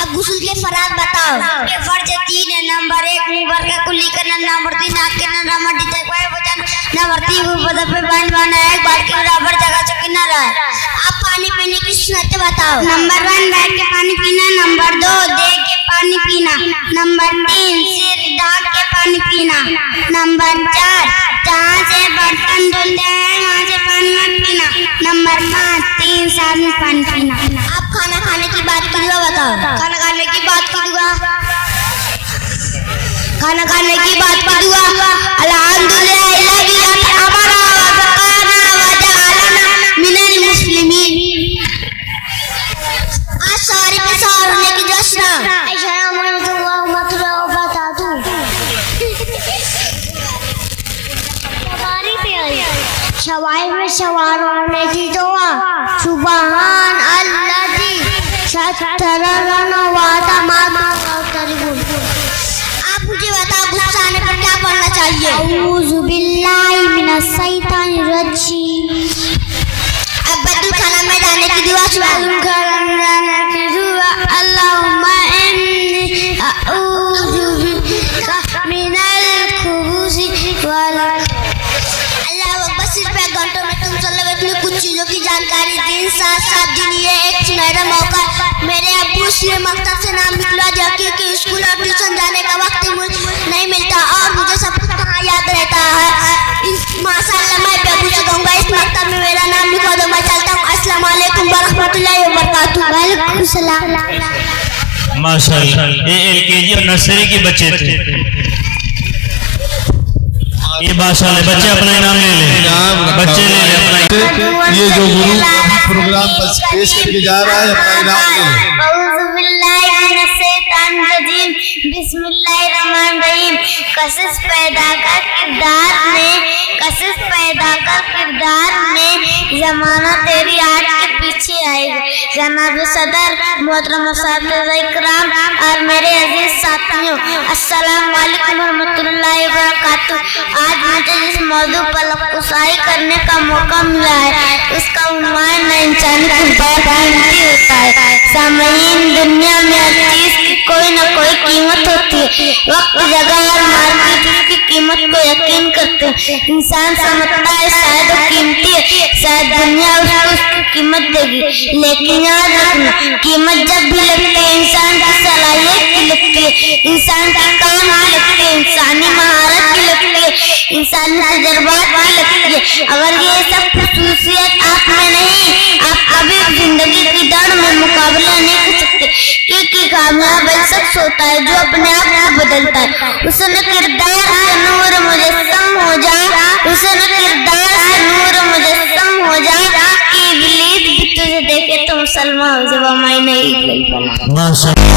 अब गुस्ल के फराज बताओ। के फर्ज 3 है। नंबर 1 मुंह का कुल्ली करना, नंबर 3 नाक के नरमा डिटे कोई वजन, नंबर 3 ऊपर पे बंद बना है बाल्टी के बराबर जगह से किनारा है। अब पानी पीने की सुन्नत बताओ। नंबर 1 बैठ के पानी पीना, नंबर 2 देख के पानी पीना, नंबर 3 सिर ढक के पानी पीना, नंबर 4 जहाँ से बर्तन धुलते हैं वहाँ से पानी मत पीना, नंबर 5 3 साल में पानी पीना। अब खाना खाने की बात की दुआ बताओ। खाना खाने की बात की दुआ, खाना खाने की बात की दुआ अल्हम्दुलिल्लाह हमारा वज़क़ाना वजअलना मिनल मुस्लिमीन। आज सारी पे सार होने की जश्न अस्सलाम वालेकुम व रहमतुल्लाहि व बरकातहू। शवाई में सवार होने की दुआ सुबहान अल्लाजी शतरना व तमामा तरिबुन। आप मुझे बताओ गुस्सा आने पर क्या पढ़ना चाहिए। औज़ु बिल्लाहि मिनश शैतानिर रजीम। अब बैतुल खाना में जाने की दुआ अल्लाहुम्मा इन्नी अऊज़ु बिका मिनल खुबूसी वल। अल्लाह अकबर। सिर्फ एक घंटों में तुम सल्लल्लाहु अलैहि कुछ चीजों की जानकारी दी। साथ साथ दिन ये एक सुनहरा मौका मेरे अब्बू इसलिए मकसद से नाम निकला दिया क्योंकि स्कूल और ट्यूशन जाने का वक्त नहीं मिलता और मुझे सब कुछ कहाँ याद रहता है। माशाअल्लाह मैं अब्बू से कहूँगा इस मकसद में मेरा नाम लिखवा दो, मैं चलता हूँ। अस्सलाम वालेकुम व रहमतुल्लाहि व बरकातहू। वालेकुम सलाम। माशाअल्लाह ये एलकेजी और नर्सरी के बच्चे थे। ये माशाअल्लाह बच्चे अपना इनाम ले ले, बच्चे ले ले अपना। ये जो गुरु प्रोग्राम पेश करके जा रहा है अपना इनाम ले ले। औज़ु बिल्लाहि मिनश शैतानिर रजीम। बिस्मिल्लाहिर्रहमानिर्रहीम। कशिश पैदा कर किरदार में जमाना तेरी आठ के पीछे आएगा। जनाब सदर, मोहतरम मुसाफिर इकराम और मेरे अजीज साथियों, अस्सलाम वालेकुम रहमतुल्लाहि व बरकातहू। आज मुझे जिस मौजू पर लफ्ज़ करने का मौका मिला है उसका उन्वान न इंसानी किरदार कीमती होता है। सामईन, दुनिया में हर चीज की कोई न कोई कीमत होती है। वक्त, जगह और मार्केट उसकी कीमत को यकीन करते हैं। इंसान समझता है शायद वो कीमती है, शायद दुनिया उसको उसकी कीमत देगी। लेकिन याद रखना कीमत जब भी लगती है इंसान की सलाहियत की लगती है, इंसान के काम की लगती है, इंसानी महारत की लगती है, इंसानी तजर्बात की लगती है। अगर ये सब खुसूसियत आप में नहीं, आप कभी जिंदगी की दौड़ में मुकाबला नहीं कर सकते। क्योंकि कामयाब एक शख्स होता है जो अपने आप को बदलता है। उसने किरदार से नूर मुजस्सम हो जा, उसने किरदार से नूर मुजस्सम हो जा कि इब्लीस भी तुझे देखे तो मुसलमान हो जाए। माशाअल्लाह।